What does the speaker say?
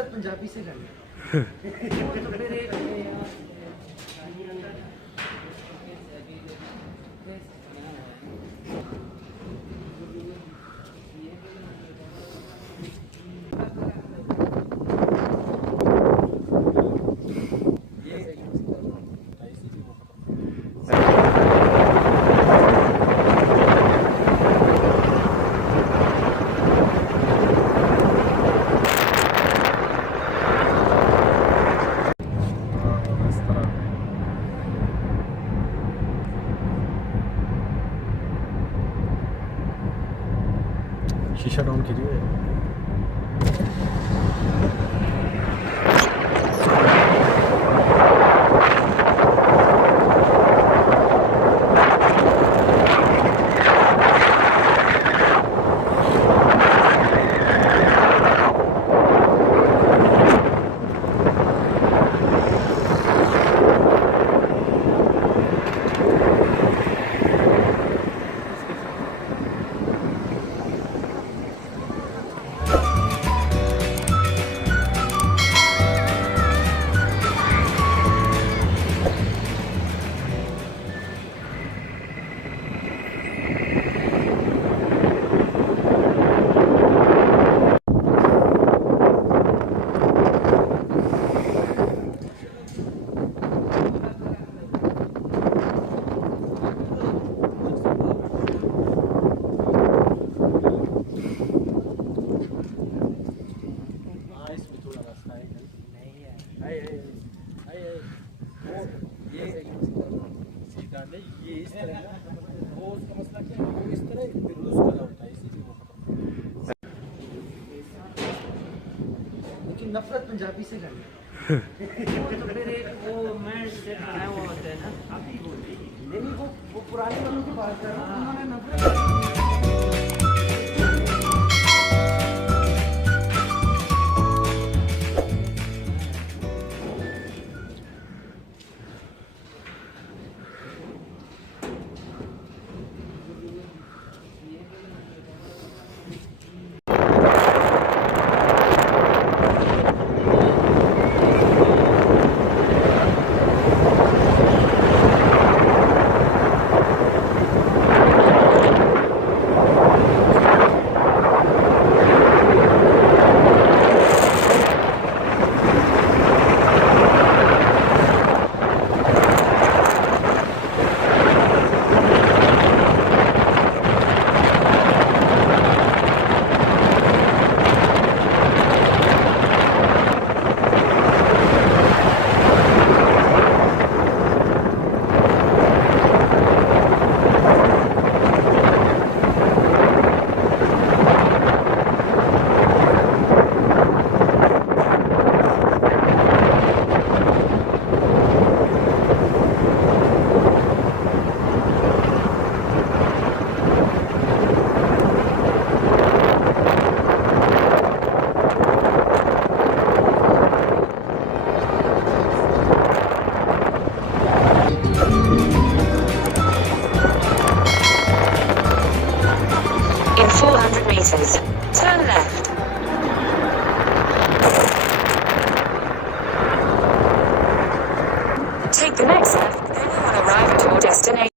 नफरत पंजाबी से करनी शीशा डाउन कीजिए। नफरत पंजाबी से करनी तो फिर एक वो मैं से आया हुआ होता है ना आप ही बोलते नहीं वो पुराने वालों की बात कर रहा हूँ उन्होंने नफरत Turn left. Take the next left, then you will arrive at your destination.